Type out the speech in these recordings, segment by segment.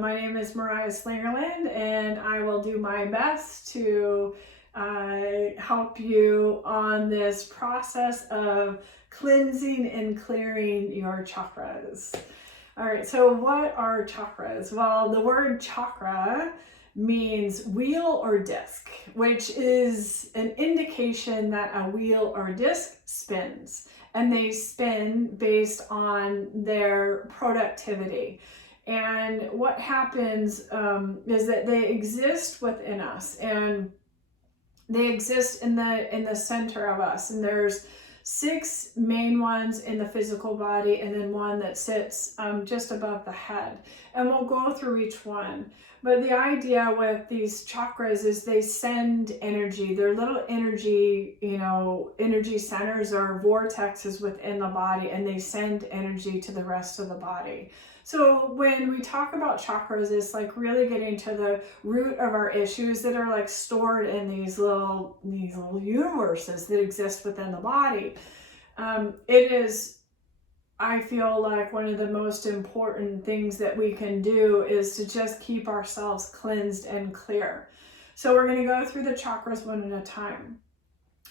My name is Mariah Slingerland, and I will do my best to help you on this process of cleansing and clearing your chakras. All right, so what are chakras? Well, the word chakra means wheel or disc, which is an indication that a wheel or disc spins, and they spin based on their productivity. And what happens is that they exist within us, and they exist in the center of us. And there's 6 main ones in the physical body, and then one that sits just above the head. And we'll go through each one. But the idea with these chakras is they send energy. They're little energy, energy centers or vortexes within the body, and they send energy to the rest of the body. So when we talk about chakras, it's like really getting to the root of our issues that are like stored in these little universes that exist within the body. It is, I feel like, one of the most important things that we can do is to just keep ourselves cleansed and clear. So we're going to go through the chakras one at a time.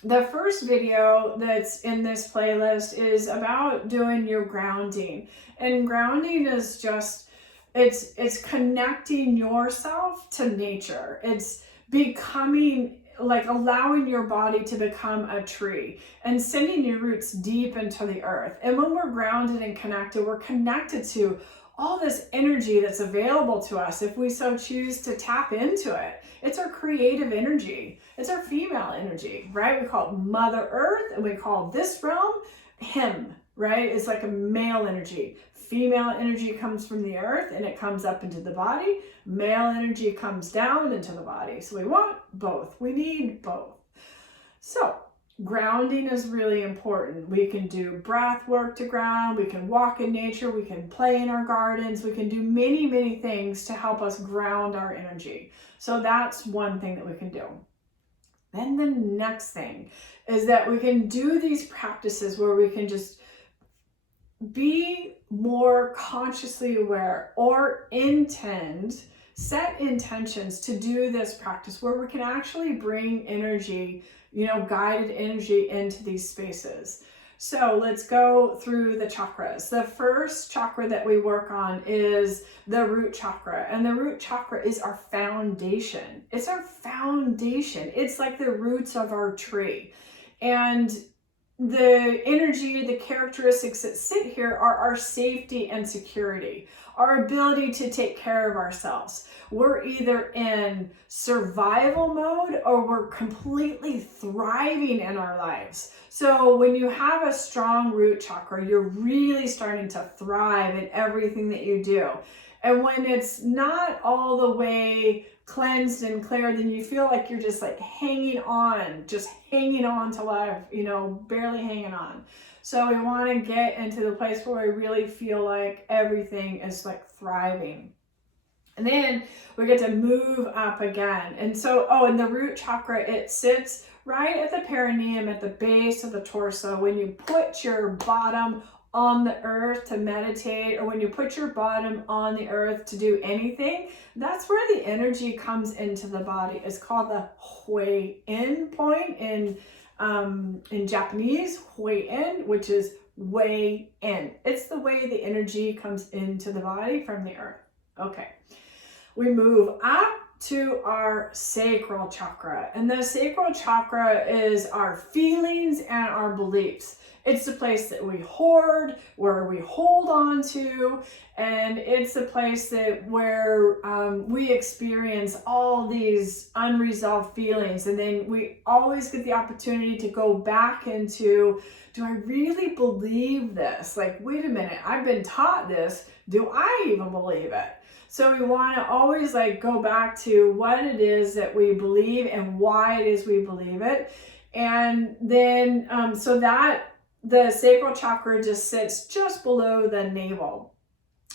The first video that's in this playlist is about doing your grounding. And grounding is just, it's connecting yourself to nature. It's becoming, like allowing your body to become a tree and sending your roots deep into the earth. And when we're grounded and connected, we're connected to all this energy that's available to us if we so choose to tap into it. It's our creative energy. It's our female energy, right? We call it Mother Earth, and we call this realm him, right? It's like a male energy. Female energy comes from the earth and it comes up into the body. Male energy comes down into the body. So we want both. We need both. So grounding is really important. We can do breath work to ground. We can walk in nature. We can play in our gardens. We can do many, many things to help us ground our energy. So that's one thing that we can do. Then the next thing is that we can do these practices where we can just be more consciously aware or set intentions to do this practice where we can actually bring energy, guided energy into these spaces. So let's go through the chakras. The first chakra that we work on is the root chakra. And the root chakra is our foundation. It's our foundation. It's like the roots of our tree. And the energy, the characteristics that sit here are our safety and security, our ability to take care of ourselves. We're either in survival mode or we're completely thriving in our lives. So when you have a strong root chakra, you're really starting to thrive in everything that you do. And when it's not all the way cleansed and clear, then you feel like you're just like hanging on to life, barely hanging on. So we want to get into the place where we really feel like everything is like thriving. And then we get to move up again. And so, and the root chakra, it sits right at the perineum, at the base of the torso. When you put your bottom on the earth to meditate, or when you put your bottom on the earth to do anything, that's where the energy comes into the body. It's called the hui-in point in Japanese, hui-in, which is way in. It's the way the energy comes into the body from the earth. Okay, we move up to our sacral chakra. And the sacral chakra is our feelings and our beliefs. It's the place that we hoard, where we hold on to, and it's the place where we experience all these unresolved feelings. And then we always get the opportunity to go back into, do I really believe this? Like, wait a minute, I've been taught this. Do I even believe it? So we want to always go back to what it is that we believe and why it is we believe it. And then, so that the sacral chakra just sits just below the navel.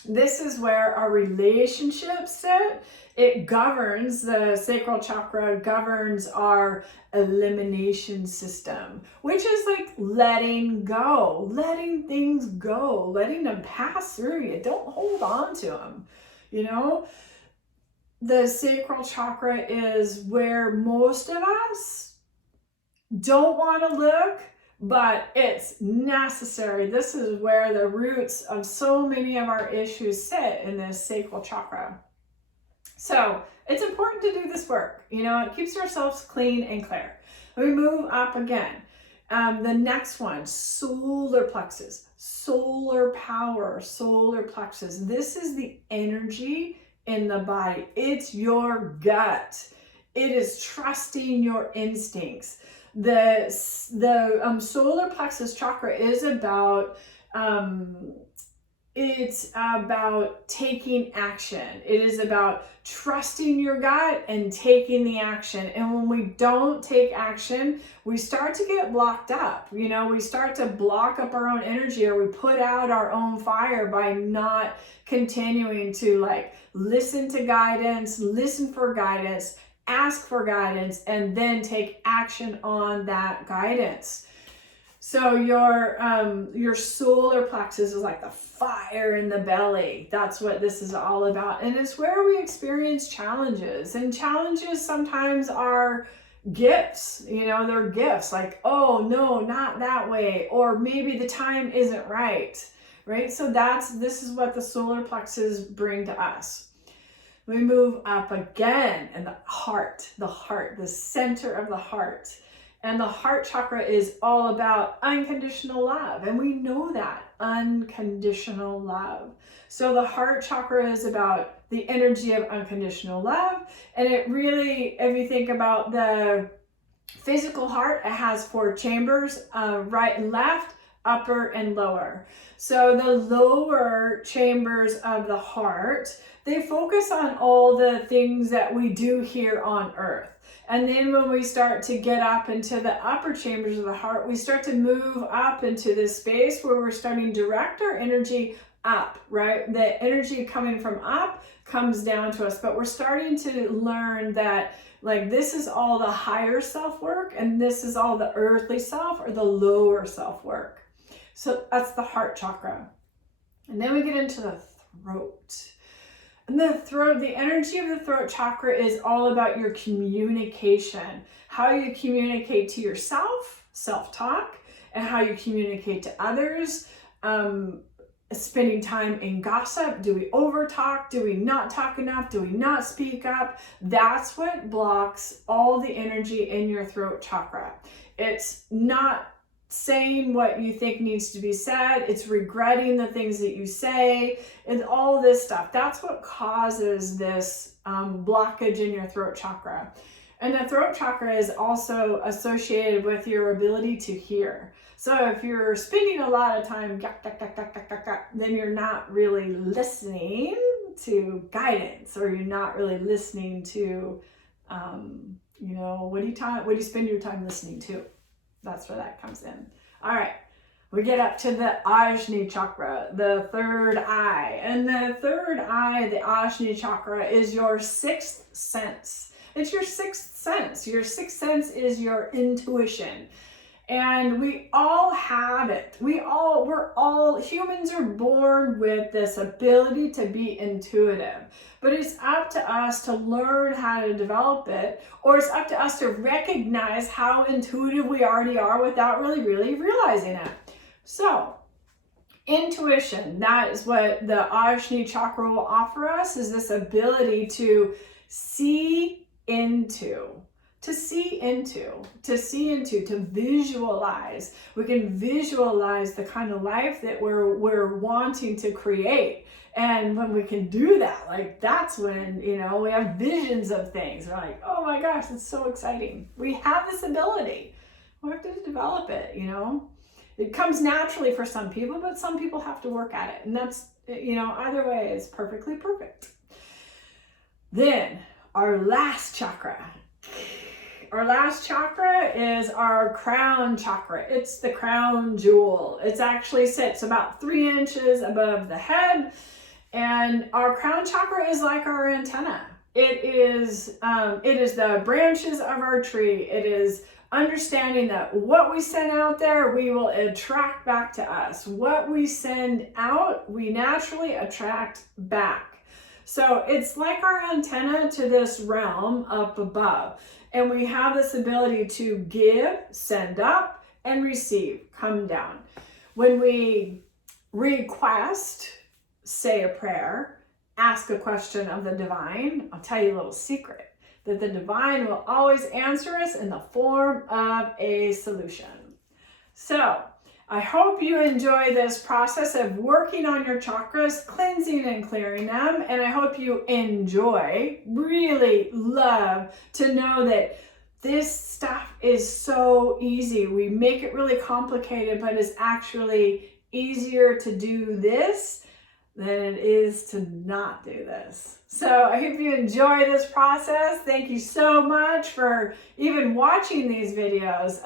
This is where our relationships sit. It governs, the sacral chakra governs our elimination system, which is like letting go, letting things go, letting them pass through you. Don't hold on to them. You know, the sacral chakra is where most of us don't want to look, but it's necessary. This is where the roots of so many of our issues sit, in this sacral chakra. So it's important to do this work. You know, it keeps ourselves clean and clear. We move up again. The next one, solar plexus, solar power, solar plexus. This is the energy in the body. It's your gut. It is trusting your instincts. The solar plexus chakra is about it's about taking action. It is about trusting your gut and taking the action. And when we don't take action, we start to get blocked up. You know, we start to block up our own energy, or we put out our own fire by not continuing to like listen to guidance, listen for guidance, ask for guidance, and then take action on that guidance. So your solar plexus is like the fire in the belly. That's what this is all about. And it's where we experience challenges. And challenges sometimes are gifts. You know, they're gifts like, oh, no, not that way. Or maybe the time isn't right. Right? So this is what the solar plexus bring to us. We move up again, and the heart, the center of the heart. And the heart chakra is all about unconditional love. And we know that, unconditional love. So the heart chakra is about the energy of unconditional love. And it really, if you think about the physical heart, it has 4 chambers, right and left, upper and lower. So the lower chambers of the heart, they focus on all the things that we do here on earth. And then when we start to get up into the upper chambers of the heart, we start to move up into this space where we're starting to direct our energy up, right? The energy coming from up comes down to us, but we're starting to learn that like this is all the higher self work, and this is all the earthly self or the lower self work. So that's the heart chakra. And then we get into the throat. And the throat, the energy of the throat chakra is all about your communication, how you communicate to yourself, self-talk, and how you communicate to others. Spending time in gossip. Do we overtalk? Do we not talk enough? Do we not speak up? That's what blocks all the energy in your throat chakra. It's not saying what you think needs to be said. It's regretting the things that you say, and all this stuff. That's what causes this blockage in your throat chakra. And the throat chakra is also associated with your ability to hear. So if you're spending a lot of time then you're not really listening to guidance, or you're not really listening to what do you spend your time listening to? That's where that comes in. All right, we get up to the Ajna chakra, the third eye. And the third eye, the Ajna chakra, is your 6th sense. It's your 6th sense. Your 6th sense is your intuition. And we all have it. Humans are born with this ability to be intuitive, but it's up to us to learn how to develop it, or it's up to us to recognize how intuitive we already are without really realizing it. So intuition, that is what the Ajna chakra will offer us, is this ability to see into, to visualize. We can visualize the kind of life that we're wanting to create. And when we can do that, like that's when, we have visions of things. We're like, oh my gosh, it's so exciting. We have this ability. We have to develop it, It comes naturally for some people, but some people have to work at it. And that's, either way is perfectly perfect. Then our last chakra. Our last chakra is our crown chakra. It's the crown jewel. It actually sits about 3 inches above the head. And our crown chakra is like our antenna. It is the branches of our tree. It is understanding that what we send out there, we will attract back to us. What we send out, we naturally attract back. So it's like our antenna to this realm up above. And we have this ability to give, send up, and receive, come down. When we request, say a prayer, ask a question of the divine, I'll tell you a little secret, that the divine will always answer us in the form of a solution. So I hope you enjoy this process of working on your chakras, cleansing and clearing them. And I hope you enjoy, really love to know that this stuff is so easy. We make it really complicated, but it's actually easier to do this than it is to not do this. So I hope you enjoy this process. Thank you so much for even watching these videos.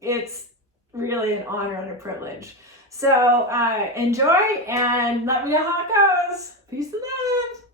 It's really an honor and a privilege. So enjoy and let me know how it goes. Peace and love.